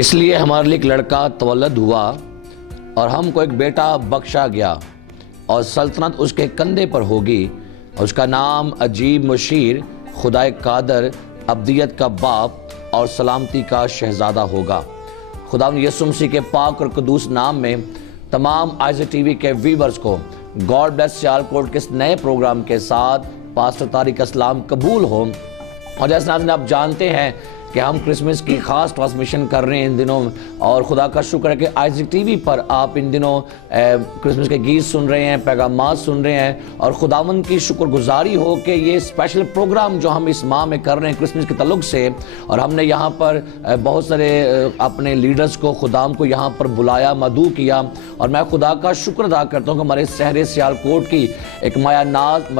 اس لیے ہمارے لیے ایک لڑکا تولد ہوا اور ہم کو ایک بیٹا بخشا گیا اور سلطنت اس کے کندھے پر ہوگی اور اس کا نام عجیب مشیر، خدائے قادر، ابدیت کا باپ اور سلامتی کا شہزادہ ہوگا۔ خداوند یسوع مسیح کے پاک اور قدوس نام میں تمام آئزہ ٹی وی کے ویورز کو گاڈ بلیس سیالکوٹ کے اس نئے پروگرام کے ساتھ پاسٹر طارق اسلام قبول ہو۔ اور جیسے ناظرین آپ جانتے ہیں کہ ہم کرسمس کی خاص ٹرانسمیشن کر رہے ہیں ان دنوں، اور خدا کا شکر ہے کہ آئزہ ٹی وی پر آپ ان دنوں کرسمس کے گیت سن رہے ہیں، پیغامات سن رہے ہیں، اور خداوند کی شکر گزاری ہو کہ یہ اسپیشل پروگرام جو ہم اس ماہ میں کر رہے ہیں کرسمس کے تعلق سے، اور ہم نے یہاں پر بہت سارے اپنے لیڈرز کو خدام کو یہاں پر بلایا، مدعو کیا، اور میں خدا کا شکر ادا کرتا ہوں کہ ہمارے شہر سیالکوٹ کی ایک مایہ ناز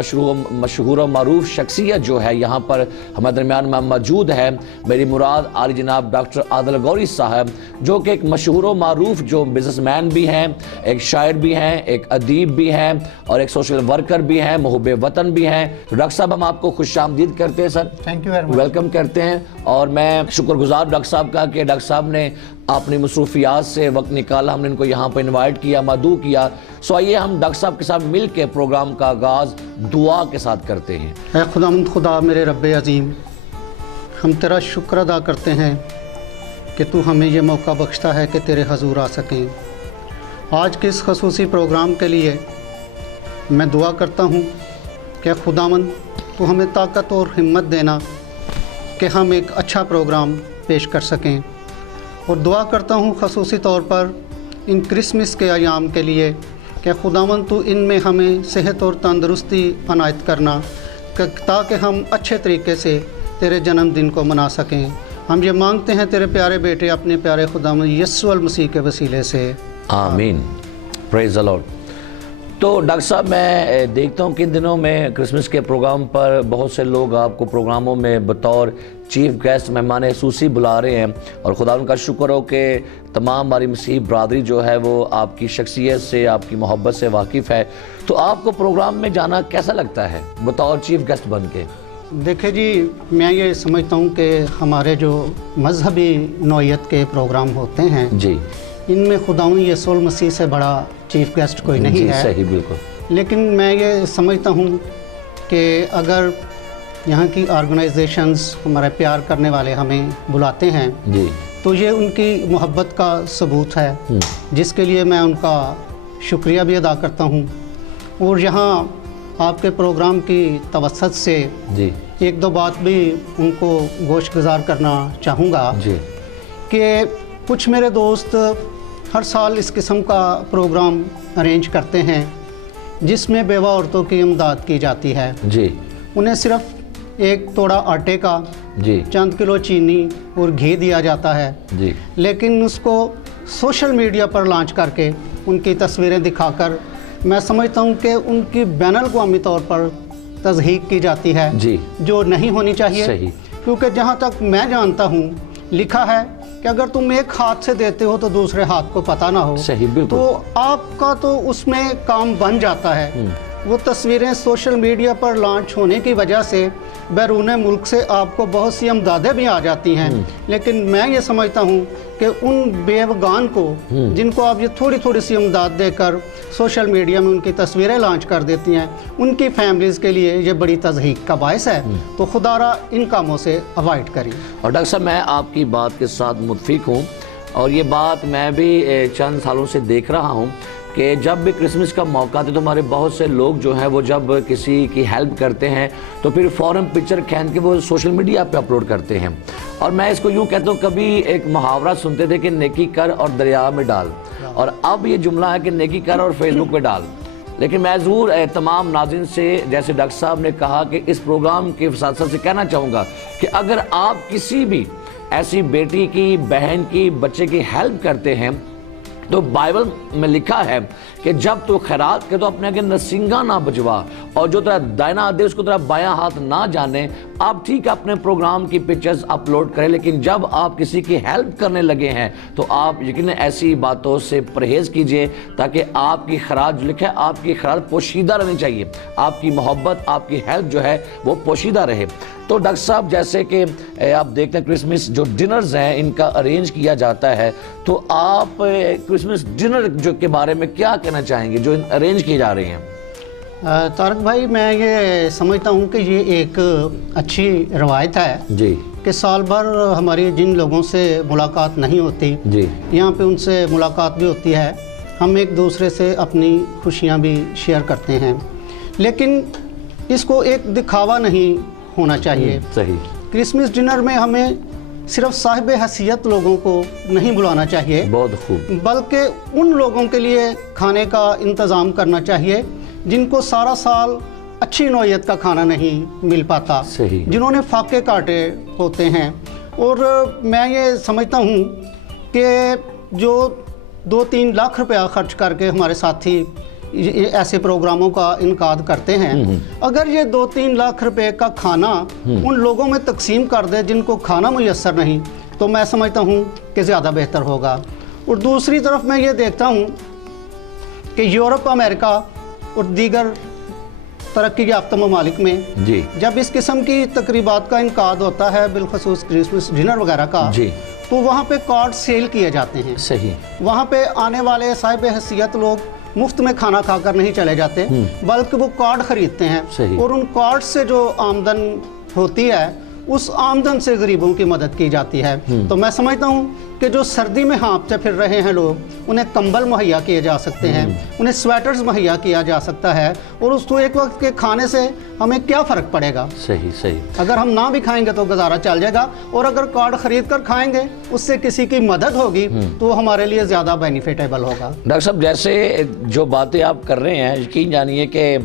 مشہور و معروف شخصیت جو ہے یہاں پر ہمارے درمیان میں موجود ہے، میری مراد عالی جناب ڈاکٹر عادل غوری صاحب، جو کہ ایک مشہور و معروف جو بزنس مین بھی ہیں، ایک شاعر بھی ہیں، ایک ادیب بھی ہیں، اور ایک سوشل ورکر بھی ہیں، محب وطن بھی ہیں۔ تو ڈاکٹر صاحب ہم آپ کو خوش آمدید کرتے ہیں sir, thank you very much, welcome کرتے ہیں، اور میں شکر گزار ڈاکٹر صاحب کا کہ ڈاکٹر صاحب نے اپنی مصروفیات سے وقت نکالا، ہم نے ان کو یہاں پہ انوائٹ کیا، مدعو کیا۔ سو آئیے ہم ڈاکٹر صاحب کے ساتھ مل کے پروگرام کا آغاز دعا کے ساتھ کرتے ہیں۔ اے خداوند خدا میرے رب عظیم، ہم تیرا شکر ادا کرتے ہیں کہ تو ہمیں یہ موقع بخشتا ہے کہ تیرے حضور آ سکیں۔ آج کے اس خصوصی پروگرام کے لیے میں دعا کرتا ہوں کہ خداوند تو ہمیں طاقت اور ہمت دینا کہ ہم ایک اچھا پروگرام پیش کر سکیں، اور دعا کرتا ہوں خصوصی طور پر ان کرسمس کے ایام کے لیے کہ خداوند تو ان میں ہمیں صحت اور تندرستی عنایت کرنا تاکہ ہم اچھے طریقے سے تیرے جنم دن کو منا سکیں۔ ہم یہ مانگتے ہیں تیرے پیارے بیٹے اپنے پیارے خداوند یسوع المسیح کے وسیلے سے، آمین، پریز دی لارڈ۔ تو ڈاکٹر صاحب میں دیکھتا ہوں کہ ان دنوں میں کرسمس کے پروگرام پر بہت سے لوگ آپ کو پروگراموں میں بطور چیف گیسٹ مہمان خصوصی بلا رہے ہیں، اور خدا ان کا شکر ہو کہ تمام ہماری مسیح برادری جو ہے وہ آپ کی شخصیت سے، آپ کی محبت سے واقف ہے۔ تو آپ کو پروگرام میں جانا کیسا لگتا ہے بطور چیف گیسٹ بن کے؟ دیکھیں جی، میں یہ سمجھتا ہوں کہ ہمارے جو مذہبی نوعیت کے پروگرام ہوتے ہیں جی، ان میں خداوند یسوع المسیح سے بڑا چیف گیسٹ کوئی نہیں ہے، صحیح، بالکل۔ لیکن میں یہ سمجھتا ہوں کہ اگر یہاں کی آرگنائزیشنز ہمارے پیار کرنے والے ہمیں بلاتے ہیں جی، تو یہ ان کی محبت کا ثبوت ہے، جس کے لیے میں ان کا شکریہ بھی ادا کرتا ہوں۔ اور یہاں آپ کے پروگرام کی توسط سے جی، ایک دو بات بھی ان کو گوش گزار کرنا چاہوں گا جی، کہ کچھ میرے دوست ہر سال اس قسم کا پروگرام ارینج کرتے ہیں جس میں بیوہ عورتوں کی امداد کی جاتی ہے۔ جی، انہیں صرف ایک توڑا آٹے کا، جی، چند کلو چینی اور گھی دیا جاتا ہے، جی، لیکن اس کو سوشل میڈیا پر لانچ کر کے ان کی تصویریں دکھا کر میں سمجھتا ہوں کہ ان کی بین الاقوامی طور پر تضحیق کی جاتی ہے، جی، جو نہیں ہونی چاہیے۔ صحیح، کیونکہ جہاں تک میں جانتا ہوں لکھا ہے کہ اگر تم ایک ہاتھ سے دیتے ہو تو دوسرے ہاتھ کو پتہ نہ ہو، صحیح، بالکل، تو آپ کا تو اس میں کام بن جاتا ہے۔ وہ تصویریں سوشل میڈیا پر لانچ ہونے کی وجہ سے بیرون ملک سے آپ کو بہت سی امدادیں بھی آ جاتی ہیں، لیکن میں یہ سمجھتا ہوں کہ ان بیوگان کو جن کو آپ یہ تھوڑی تھوڑی سی امداد دے کر سوشل میڈیا میں ان کی تصویریں لانچ کر دیتی ہیں، ان کی فیملیز کے لیے یہ بڑی تضحیق کا باعث ہے، تو خدا را ان کاموں سے اوائڈ کریں۔ اور ڈاکٹر صاحب میں آپ کی بات کے ساتھ متفق ہوں، اور یہ بات میں بھی چند سالوں سے دیکھ رہا ہوں کہ جب بھی کرسمس کا موقع آتا ہے تو ہمارے بہت سے لوگ جو ہیں وہ جب کسی کی ہیلپ کرتے ہیں تو پھر فوراً پکچر کھینچ کے وہ سوشل میڈیا پہ اپلوڈ کرتے ہیں، اور میں اس کو یوں کہتا ہوں، کبھی ایک محاورہ سنتے تھے کہ نیکی کر اور دریا میں ڈال، اور اب یہ جملہ ہے کہ نیکی کر اور فیس بک پہ ڈال۔ لیکن میں ضرور تمام ناظرین سے، جیسے ڈاکٹر صاحب نے کہا، کہ اس پروگرام کے وساطت سے کہنا چاہوں گا کہ اگر آپ کسی بھی ایسی بیٹی کی، بہن کی، بچے کی ہیلپ کرتے ہیں تو بائبل میں لکھا ہے کہ جب تو خیرات کے تو اپنے آگے نسنگا نہ بجوا، اور جو تیرا دائنا ہاتھ دے اس کو تیرا بایاں ہاتھ نہ جانے۔ آپ ٹھیک ہے اپنے پروگرام کی پکچرز اپلوڈ کریں، لیکن جب آپ کسی کی ہیلپ کرنے لگے ہیں تو آپ یقیناً ایسی باتوں سے پرہیز کیجئے تاکہ آپ کی خیرات جو لکھا ہے آپ کی خیرات پوشیدہ رہنی چاہیے، آپ کی محبت آپ کی ہیلپ جو ہے وہ پوشیدہ رہے۔ تو ڈاکٹر صاحب جیسے کہ آپ دیکھتے ہیں کرسمس جو ڈنرز ہیں ان کا ارینج کیا جاتا ہے، تو آپ کرسمس ڈنر جو کے بارے میں کیا کہنا چاہیں گے جو ارینج کیے جا رہے ہیں؟ طارق بھائی، میں یہ سمجھتا ہوں کہ یہ ایک اچھی روایت ہے جی کہ سال بھر ہماری جن لوگوں سے ملاقات نہیں ہوتی جی یہاں پہ ان سے ملاقات بھی ہوتی ہے، ہم ایک دوسرے سے اپنی خوشیاں بھی شیئر کرتے ہیں، لیکن اس کو ایک دکھاوا نہیں ہونا چاہیے۔ صحیح۔ کرسمس ڈنر میں ہمیں صرف صاحب حیثیت لوگوں کو نہیں بلانا چاہیے، بہت خوب۔ بلکہ ان لوگوں کے لیے کھانے کا انتظام کرنا چاہیے جن کو سارا سال اچھی نوعیت کا کھانا نہیں مل پاتا، صحیح، جنہوں نے فاقے کاٹے ہوتے ہیں۔ اور میں یہ سمجھتا ہوں کہ جو 2-3 لاکھ روپیہ خرچ کر کے ہمارے ساتھی ایسے پروگراموں کا انعقاد کرتے ہیں، اگر یہ 2-3 لاکھ روپے کا کھانا ان لوگوں میں تقسیم کر دے جن کو کھانا میسر نہیں، تو میں سمجھتا ہوں کہ زیادہ بہتر ہوگا۔ اور دوسری طرف میں یہ دیکھتا ہوں کہ یورپ، امریکہ اور دیگر ترقی یافتہ ممالک میں جی جب اس قسم کی تقریبات کا انعقاد ہوتا ہے، بالخصوص کرسمس ڈنر وغیرہ کا، جی تو وہاں پہ کارڈ سیل کیے جاتے ہیں۔ صحیح۔ وہاں پہ آنے والے صاحب حیثیت لوگ مفت میں کھانا کھا کر نہیں چلے جاتے، بلکہ وہ کارڈ خریدتے ہیں، صحیح۔ اور ان کارڈ سے جو آمدن ہوتی ہے اس آمدن سے غریبوں کی مدد کی جاتی ہے۔ تو میں سمجھتا ہوں کہ جو سردی میں ہانپتے پھر رہے ہیں لوگ، انہیں کمبل مہیا کیے جا سکتے ہیں، انہیں سویٹرز مہیا کیا جا سکتا ہے، اور اس تو ایک وقت کے کھانے سے ہمیں کیا فرق پڑے گا؟ صحیح صحیح۔ اگر ہم نہ بھی کھائیں گے تو گزارا چل جائے گا، اور اگر کارڈ خرید کر کھائیں گے اس سے کسی کی مدد ہوگی تو وہ ہمارے لیے زیادہ بینیفیٹیبل ہوگا۔ ڈاکٹر صاحب جیسے جو باتیں آپ کر رہے ہیں، یقین جانیے کہ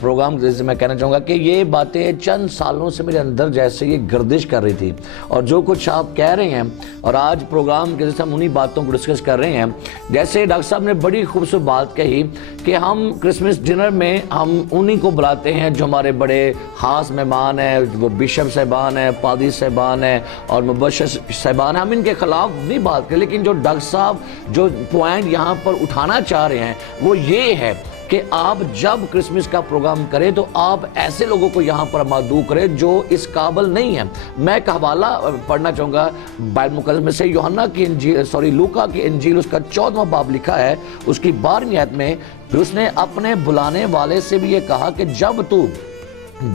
پروگرام جیسے میں کہنا چاہوں گا کہ یہ باتیں چند سالوں سے میرے اندر جیسے یہ گردش کر رہی تھی، اور جو کچھ آپ کہہ رہے ہیں اور آج پروگرام کے جیسے ہم انہی باتوں کو ڈسکس کر رہے ہیں، جیسے ڈاکٹر صاحب نے بڑی خوبصورت بات کہی کہ ہم کرسمس ڈنر میں ہم انہی کو بلاتے ہیں جو ہمارے بڑے خاص مہمان ہیں، وہ بشپ صاحبان ہیں، پادری صاحبان ہیں اور مبشر صاحبان ہیں۔ ہم ان کے خلاف نہیں بات کریں، لیکن جو ڈاکٹر صاحب جو پوائنٹ یہاں پر اٹھانا چاہ رہے ہیں وہ یہ ہے کہ آپ جب کرسمس کا پروگرام کریں تو آپ ایسے لوگوں کو یہاں پر مدعو کریں جو اس قابل نہیں ہیں۔ میں ایک حوالہ پڑھنا چاہوں گا بائبل مقدس میں سے، یوحنا کی انجیل لوکا کی انجیل، اس کا 14واں باب لکھا ہے، اس کی 12ویں آیت میں پھر اس نے اپنے بلانے والے سے بھی یہ کہا کہ جب تو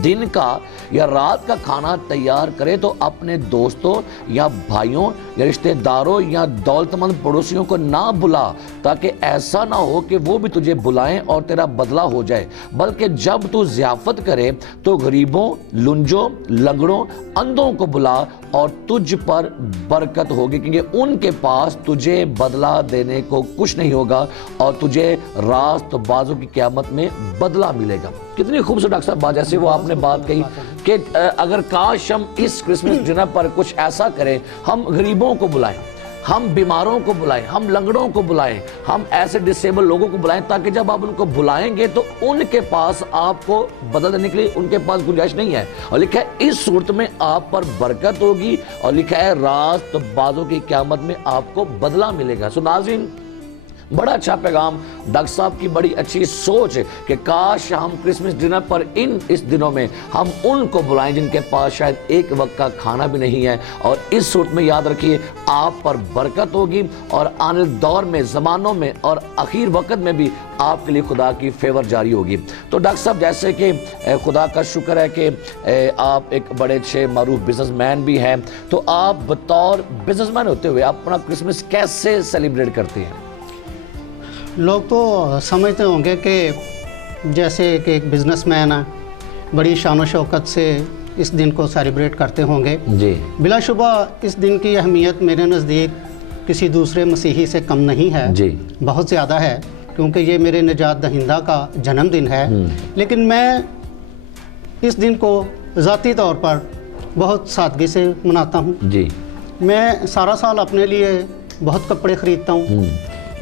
دن کا یا رات کا کھانا تیار کرے تو اپنے دوستوں یا بھائیوں یا رشتہ داروں یا دولت مند پڑوسیوں کو نہ بلا، تاکہ ایسا نہ ہو کہ وہ بھی تجھے بلائیں اور تیرا بدلہ ہو جائے، بلکہ جب تو ضیافت کرے تو غریبوں، لنجوں، لنگڑوں، اندھوں کو بلا اور تجھ پر برکت ہوگی، کیونکہ ان کے پاس تجھے بدلہ دینے کو کچھ نہیں ہوگا اور تجھے راست بازوں کی قیامت میں بدلہ ملے گا۔ کتنی خوبصورت ڈاکٹر صاحب بات، جیسے وہ آپ نے بات کہی کہ اگر کاش ہم اس کرسمس ڈنر پر کچھ ایسا کریں، ہم غریبوں کو بلائیں، ہم بیماروں کو بلائیں، ہم لنگڑوں کو بلائیں، ہم ایسے ڈسیبل لوگوں کو بلائیں، تاکہ جب آپ ان کو بلائیں گے تو ان کے پاس آپ کو بدل دینے کے لیے ان کے پاس گنجائش نہیں ہے، اور لکھا ہے اس صورت میں آپ پر برکت ہوگی، اور لکھا ہے راست بازوں کی قیامت میں آپ کو بدلہ ملے گا۔ سو ناظرین، بڑا اچھا پیغام ڈاکٹر صاحب کی، بڑی اچھی سوچ کہ کاش ہم کرسمس ڈنر پر اس دنوں میں ہم ان کو بلائیں جن کے پاس شاید ایک وقت کا کھانا بھی نہیں ہے، اور اس صورت میں یاد رکھیے آپ پر برکت ہوگی، اور آنے دور میں، زمانوں میں اور اخیر وقت میں بھی آپ کے لیے خدا کی فیور جاری ہوگی۔ تو ڈاکٹر صاحب جیسے کہ خدا کا شکر ہے کہ آپ ایک بڑے اچھے معروف بزنس مین بھی ہیں، تو آپ بطور بزنس مین ہوتے ہوئے اپنا کرسمس کیسے سیلیبریٹ کرتے ہیں؟ لوگ تو سمجھتے ہوں گے کہ جیسے کہ ایک بزنس مین ہے، بڑی شان و شوکت سے اس دن کو سیلیبریٹ کرتے ہوں گے۔ جی بلا شبہ اس دن کی اہمیت میرے نزدیک کسی دوسرے مسیحی سے کم نہیں ہے، جی بہت زیادہ ہے، کیونکہ یہ میرے نجات دہندہ کا جنم دن ہے۔ لیکن میں اس دن کو ذاتی طور پر بہت سادگی سے مناتا ہوں۔ جی میں سارا سال اپنے لیے بہت کپڑے خریدتا ہوں،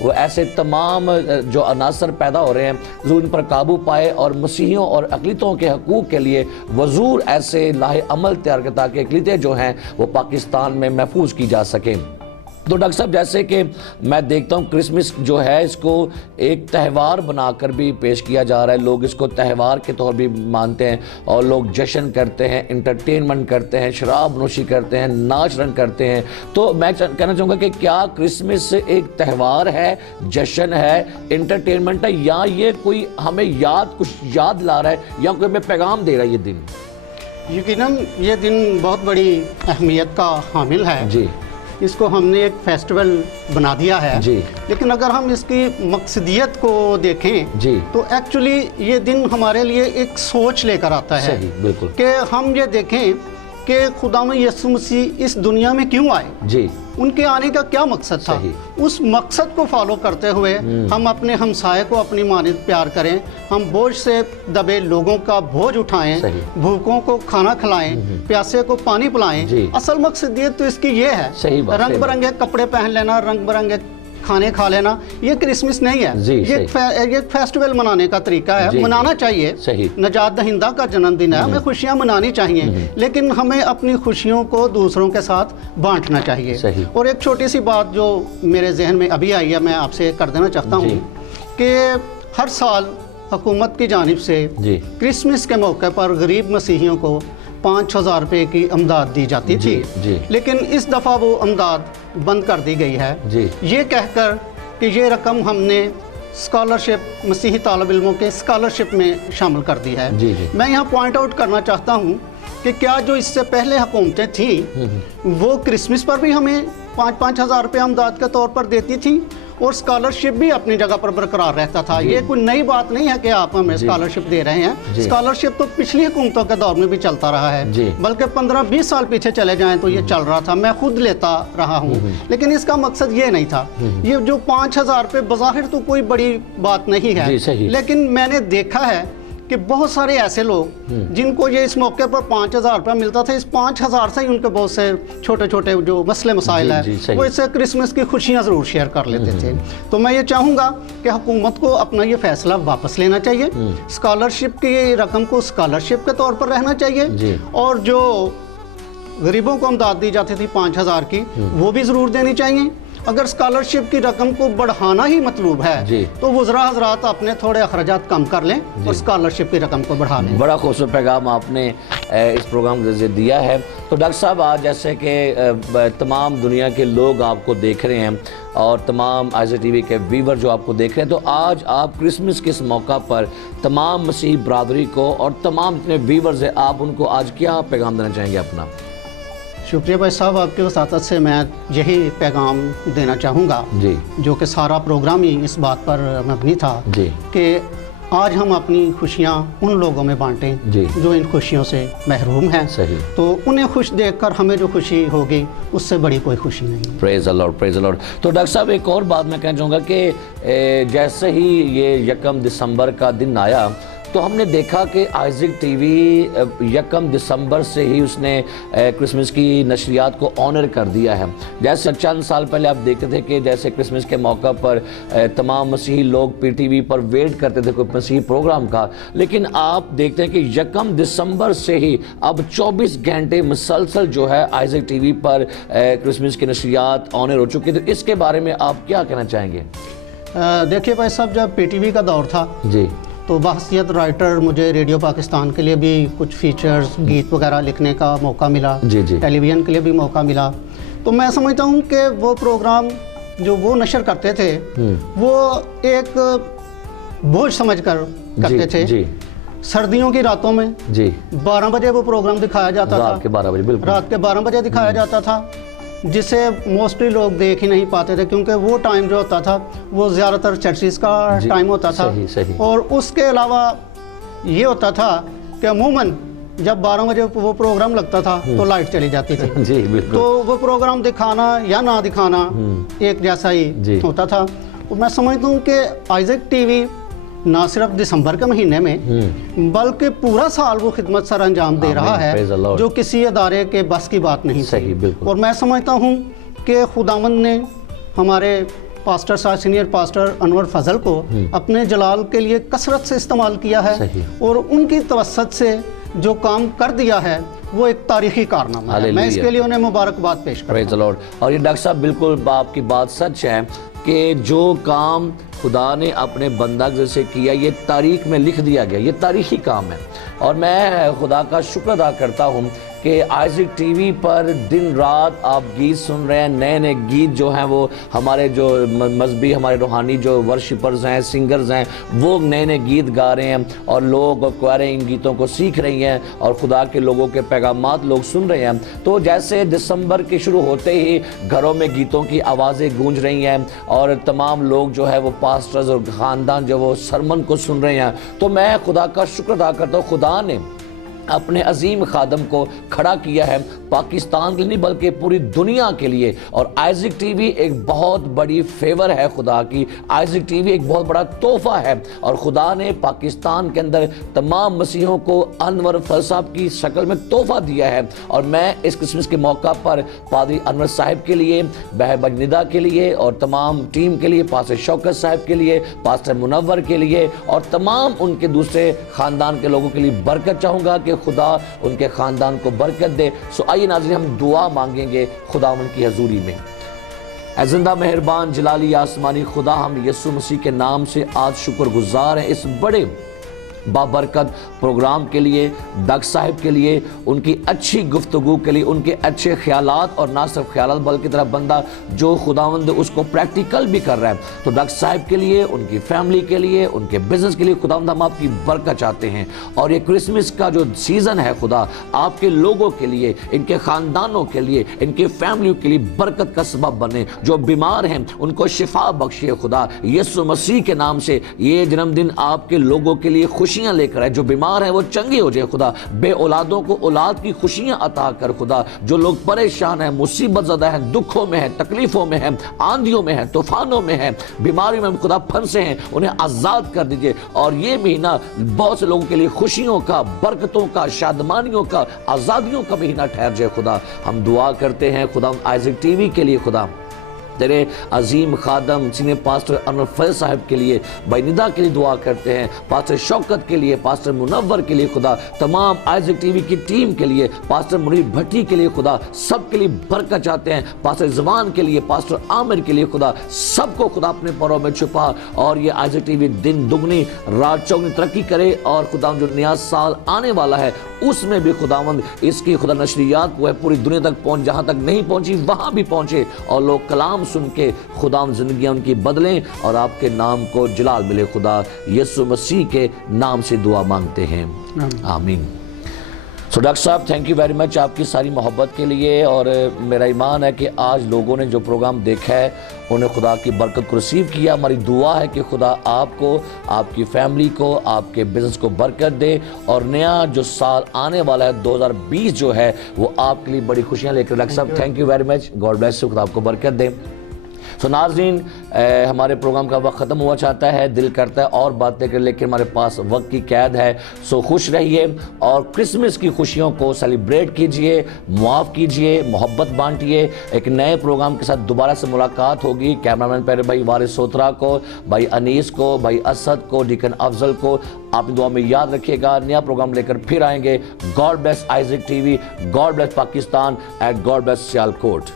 وہ ایسے تمام جو عناصر پیدا ہو رہے ہیں ضرور ان پر قابو پائے اور مسیحیوں اور اقلیتوں کے حقوق کے لیے وزور ایسے لاہ عمل تیار کرے تاکہ اقلیتیں جو ہیں وہ پاکستان میں محفوظ کی جا سکیں۔ تو ڈاکٹر صاحب جیسے کہ میں دیکھتا ہوں کرسمس جو ہے اس کو ایک تہوار بنا کر بھی پیش کیا جا رہا ہے، لوگ اس کو تہوار کے طور بھی مانتے ہیں اور لوگ جشن کرتے ہیں، انٹرٹینمنٹ کرتے ہیں، شراب نوشی کرتے ہیں، ناچ رنگ کرتے ہیں۔ تو میں کہنا چاہوں گا کہ کیا کرسمس ایک تہوار ہے، جشن ہے، انٹرٹینمنٹ ہے، یا یہ کوئی ہمیں کچھ یاد لا رہا ہے یا کوئی ہمیں پیغام دے رہا ہے یہ دن؟ یقیناً یہ دن بہت بڑی اہمیت کا حامل ہے جی، اس کو ہم نے ایک فیسٹیول بنا دیا ہے جی، لیکن اگر ہم اس کی مقصدیت کو دیکھیں جی، تو ایکچولی یہ دن ہمارے لیے ایک سوچ لے کر آتا ہے صحیح، بالکل، کہ ہم یہ دیکھیں کہ خداوند یسوع مسیح اس دنیا میں کیوں آئے، جی، ان کے آنے کا کیا مقصد تھا، صحیح، اس مقصد کو فالو کرتے ہوئے ہم اپنے ہمسائے کو اپنی مانند پیار کریں، ہم بوجھ سے دبے لوگوں کا بوجھ اٹھائیں، صحیح، بھوکوں کو کھانا کھلائیں، پیاسے کو پانی پلائیں۔ جی، اصل مقصدیت تو اس کی یہ ہے، صحیح بات، رنگ برنگے کپڑے پہن لینا، رنگ برنگے کھانے کھا لینا، یہ کرسمس نہیں ہے، جی، یہ فیسٹیول منانے کا طریقہ ہے، جی، منانا چاہیے، صحیح، نجات دہندہ کا جنم دن ہے، ہمیں خوشیاں منانی چاہیے، لیکن ہمیں اپنی خوشیوں کو دوسروں کے ساتھ بانٹنا چاہیے۔ صحیح، اور ایک چھوٹی سی بات جو میرے ذہن میں ابھی آئی ہے میں آپ سے کر دینا چاہتا ہوں جی، کہ ہر سال حکومت کی جانب سے جی، کرسمس کے موقع پر غریب مسیحیوں کو 5,000 روپے کی امداد دی جاتی تھی، جی، لیکن اس دفعہ وہ امداد بند کر دی گئی ہے، جی، یہ کہہ کر کہ یہ رقم ہم نے اسکالرشپ مسیحی طالب علموں کے اسکالرشپ میں شامل کر دی ہے۔ جی، جی، میں یہاں پوائنٹ آؤٹ کرنا چاہتا ہوں کہ کیا جو اس سے پہلے حکومتیں تھیں وہ کرسمس پر بھی ہمیں 5,000 روپے امداد کے طور پر دیتی تھیں اور اسکالرشپ بھی اپنی جگہ پر برقرار رہتا تھا۔ یہ کوئی نئی بات نہیں ہے کہ آپ ہمیں اسکالرشپ دے رہے ہیں، اسکالرشپ تو پچھلی حکومتوں کے دور میں بھی چلتا رہا ہے، بلکہ 15-20 سال پیچھے چلے جائیں تو یہ چل رہا تھا، میں خود لیتا رہا ہوں، لیکن اس کا مقصد یہ نہیں تھا۔ یہ جو 5,000 روپے بظاہر تو کوئی بڑی بات نہیں ہے، لیکن میں نے دیکھا ہے کہ بہت سارے ایسے لوگ جن کو یہ اس موقع پر 5,000 روپے ملتا تھا، اس 5,000 سے ہی ان کے بہت سے چھوٹے چھوٹے جو مسئلے مسائل ہیں وہ اس سے کرسمس کی خوشیاں ضرور شیئر کر لیتے تھے۔ تو میں یہ چاہوں گا کہ حکومت کو اپنا یہ فیصلہ واپس لینا چاہیے، اسکالرشپ کی رقم کو اسکالرشپ کے طور پر رہنا چاہیے، اور جو غریبوں کو امداد دی جاتی تھی 5,000 کی وہ بھی ضرور دینی چاہیے۔ اگر اسکالرشپ کی رقم کو بڑھانا ہی مطلوب ہے تو وزراء حضرات اپنے تھوڑے اخراجات کم کر لیں اور اسکالرشپ کی رقم کو بڑھا لیں۔ بڑا خوبصورت پیغام آپ نے اس پروگرام کے ذریعے دیا ہے۔ تو ڈاکٹر صاحب آج جیسے کہ تمام دنیا کے لوگ آپ کو دیکھ رہے ہیں اور تمام آئزر ٹی وی کے ویور جو آپ کو دیکھ رہے ہیں، تو آج آپ کرسمس کے اس موقع پر تمام مسیحی برادری کو اور تمام جتنے ویورز ہیں آپ ان کو آج کیا پیغام دینا چاہیں گے اپنا؟ شکریہ بھائی صاحب، آپ کی وساطت سے میں یہی پیغام دینا چاہوں گا جو کہ سارا پروگرام ہی اس بات پر مبنی تھا کہ آج ہم اپنی خوشیاں ان لوگوں میں بانٹیں جو ان خوشیوں سے محروم ہیں، تو انہیں خوش دیکھ کر ہمیں جو خوشی ہوگی اس سے بڑی کوئی خوشی نہیں۔ پریز اللہ، پریز اللہ۔ تو ڈاکٹر صاحب ایک اور بات میں کہنا چاہوں گا کہ جیسے ہی یہ 1 دسمبر کا دن آیا تو ہم نے دیکھا کہ آئزک ٹی وی 1 دسمبر سے ہی اس نے کرسمس کی نشریات کو آنر کر دیا ہے۔ جیسے چند سال پہلے آپ دیکھتے تھے کہ جیسے کرسمس کے موقع پر تمام مسیحی لوگ پی ٹی وی پر ویٹ کرتے تھے کوئی مسیحی پروگرام کا، لیکن آپ دیکھتے ہیں کہ 1 دسمبر سے ہی اب 24 گھنٹے مسلسل جو ہے آئزک ٹی وی پر کرسمس کی نشریات آنر ہو چکی۔ تو اس کے بارے میں آپ کیا کہنا چاہیں گے؟ دیکھیے بھائی صاحب، جب پی ٹی وی کا دور تھا تو بحثیت رائٹر مجھے ریڈیو پاکستان کے لیے بھی کچھ فیچرز گیت وغیرہ لکھنے کا موقع ملا، ٹیلی ویژن کے لیے بھی موقع ملا، تو میں سمجھتا ہوں کہ وہ پروگرام جو وہ نشر کرتے تھے وہ ایک بوجھ سمجھ کر کرتے تھے۔ سردیوں کی راتوں میں 12 بجے وہ پروگرام دکھایا جاتا تھا، رات کے 12 بجے دکھایا جاتا تھا، جسے موسٹلی لوگ دیکھ ہی نہیں پاتے تھے کیونکہ وہ ٹائم جو ہوتا تھا وہ زیادہ تر چرچز کا ٹائم ہوتا تھا، اور اس کے علاوہ یہ ہوتا تھا کہ عموماً جب 12 بجے وہ پروگرام لگتا تھا تو لائٹ چلی جاتی تھی، تو وہ پروگرام دکھانا یا نہ دکھانا ایک جیسا ہی ہوتا تھا۔ میں سمجھتا ہوں کہ آئزک ٹی وی نہ صرف دسمبر کے مہینے میں بلکہ پورا سال وہ خدمت سر انجام دے رہا ہے جو کسی ادارے کے بس کی بات نہیں تھی، اور میں سمجھتا ہوں کہ خداوند نے ہمارے پاسٹر صاحب سینئر پاسٹر انور فضل کو اپنے جلال کے لیے کثرت سے استعمال کیا ہے اور ان کی توسط سے جو کام کر دیا ہے وہ ایک تاریخی کارنامہ ہے. میں اس کے لیے انہیں مبارکباد پیش کرتا ہوں. اور یہ ڈاکٹر صاحب بالکل آپ کی بات سچ ہے کہ جو کام خدا نے اپنے بندہ سے کیا یہ تاریخ میں لکھ دیا گیا, یہ تاریخی کام ہے. اور میں خدا کا شکر ادا کرتا ہوں کہ آئزک ٹی وی پر دن رات آپ گیت سن رہے ہیں, نئے نئے گیت جو ہیں وہ ہمارے جو مذہبی ہمارے روحانی جو ورشپرز ہیں, سنگرز ہیں, وہ نئے نئے گیت گا رہے ہیں اور لوگ اور کوائریں ان گیتوں کو سیکھ رہی ہیں اور خدا کے لوگوں کے پیغامات لوگ سن رہے ہیں. تو جیسے دسمبر کے شروع ہوتے ہی گھروں میں گیتوں کی آوازیں گونج رہی ہیں اور تمام لوگ جو ہے وہ پاسٹرز اور خاندان جو وہ سرمن کو سن رہے ہیں, تو میں خدا کا شکر ادا کرتا ہوں خدا نے اپنے عظیم خادم کو کھڑا کیا ہے پاکستان کے لیے نہیں بلکہ پوری دنیا کے لیے. اور آئزک ٹی وی ایک بہت بڑی فیور ہے خدا کی, آئزک ٹی وی ایک بہت بڑا تحفہ ہے اور خدا نے پاکستان کے اندر تمام مسیحوں کو انور فضل صاحب کی شکل میں تحفہ دیا ہے. اور میں اس کرسمس کے موقع پر پادری انور صاحب کے لیے, بہبج ندا کے لیے اور تمام ٹیم کے لیے, پاسٹر شوکت صاحب کے لیے, پاسٹر منور کے لیے اور تمام ان کے دوسرے خاندان کے لوگوں کے لیے برکت چاہوں گا کہ خدا ان کے خاندان کو برکت دے. سو آئیے ناظرین ہم دعا مانگیں گے خدا ان کی حضوری میں. اے زندہ مہربان جلالی آسمانی خدا, ہم یسوع مسیح کے نام سے آج شکر گزار ہیں اس بڑے بابرکت پروگرام کے لیے, ڈاکٹر صاحب کے لیے, ان کی اچھی گفتگو کے لیے, ان کے اچھے خیالات اور نہ صرف خیالات بلکہ طرح بندہ جو خداوند اس کو پریکٹیکل بھی کر رہا ہے. تو ڈاکٹر صاحب کے لیے, ان کی فیملی کے لیے, ان کے بزنس کے لیے خداوند ہم آپ کی برکت چاہتے ہیں. اور یہ کرسمس کا جو سیزن ہے خدا آپ کے لوگوں کے لیے, ان کے خاندانوں کے لیے, ان کے فیملیوں کے لیے برکت کا سبب بنے. جو بیمار ہیں ان کو شفا بخشے خدا یسوع مسیح کے نام سے. یہ جنم دن آپ کے لوگوں کے لیے خوشیاں لے کر ہے, جو بیمار ہیں وہ چنگے ہو جائے خدا, بے اولادوں کو اولاد کی خوشیاں عطا کر خدا, جو لوگ پریشان ہیں, مصیبت زدہ ہیں, دکھوں میں ہیں, تکلیفوں میں ہیں, آندھیوں میں ہیں, طوفانوں میں ہیں, بیماری میں خدا پھنسے ہیں, انہیں آزاد کر دیجئے. اور یہ مہینہ بہت سے لوگوں کے لیے خوشیوں کا, برکتوں کا, شادمانیوں کا, آزادیوں کا مہینہ ٹھہر جائے خدا. ہم دعا کرتے ہیں خدا آئزک ٹی وی کے لیے, خدا تیرے عظیم خادم سینئر پاسٹر انور فضل صاحب کے لیے, بھائی ندا کے لیے دعا کرتے ہیں, پاسٹر شوکت کے لیے, پاسٹر منور کے لیے خدا, تمام آئزک ٹی وی کی ٹیم کے لیے, پاسٹر منیر بھٹی کے لیے خدا, سب کے لیے برکت چاہتے ہیں, پاسٹر زبان کے لیے, پاسٹر عامر کے لیے خدا, سب کو خدا اپنے پروں میں چھپا. اور یہ آئزک ٹی وی دن دگنی رات چوگنی ترقی کرے اور خدا جو نیا سال آنے والا ہے اس میں بھی خداوند اس کی خدا نشریات وہ ہے پوری دنیا تک پہنچ, جہاں تک نہیں پہنچی وہاں بھی پہنچے اور لوگ کلام سن کے خداوند زندگیاں ان کی بدلیں اور آپ کے نام کو جلال ملے. خدا یسوع مسیح کے نام سے دعا مانگتے ہیں, آمین. سو ڈاکٹر صاحب تھینک یو ویری مچ آپ کی ساری محبت کے لیے. اور میرا ایمان ہے کہ آج لوگوں نے جو پروگرام دیکھا ہے انہیں خدا کی برکت کو ریسیو کیا. ہماری دعا ہے کہ خدا آپ کو, آپ کی فیملی کو, آپ کے بزنس کو برکت دے اور نیا جو سال آنے والا ہے 2020 جو ہے وہ آپ کے لیے بڑی خوشیاں لے کر. ڈاکٹر صاحب thank you very much, God bless you, خدا آپ کو برکت دے. سو ناظرین ہمارے پروگرام کا وقت ختم ہوا چاہتا ہے, دل کرتا ہے اور باتیں کر, لیکن ہمارے پاس وقت کی قید ہے. سو خوش رہیے اور کرسمس کی خوشیوں کو سیلیبریٹ کیجئے, معاف کیجئے, محبت بانٹیے. ایک نئے پروگرام کے ساتھ دوبارہ سے ملاقات ہوگی. کیمرامین پیارے بھائی وارث سوترا کو, بھائی انیس کو, بھائی اسد کو, ڈیکن افضل کو آپ دعا میں یاد رکھیے گا. نیا پروگرام لے کر پھر آئیں گے. God bless Isaac T V, God bless Pakistan and God bless Sialkot.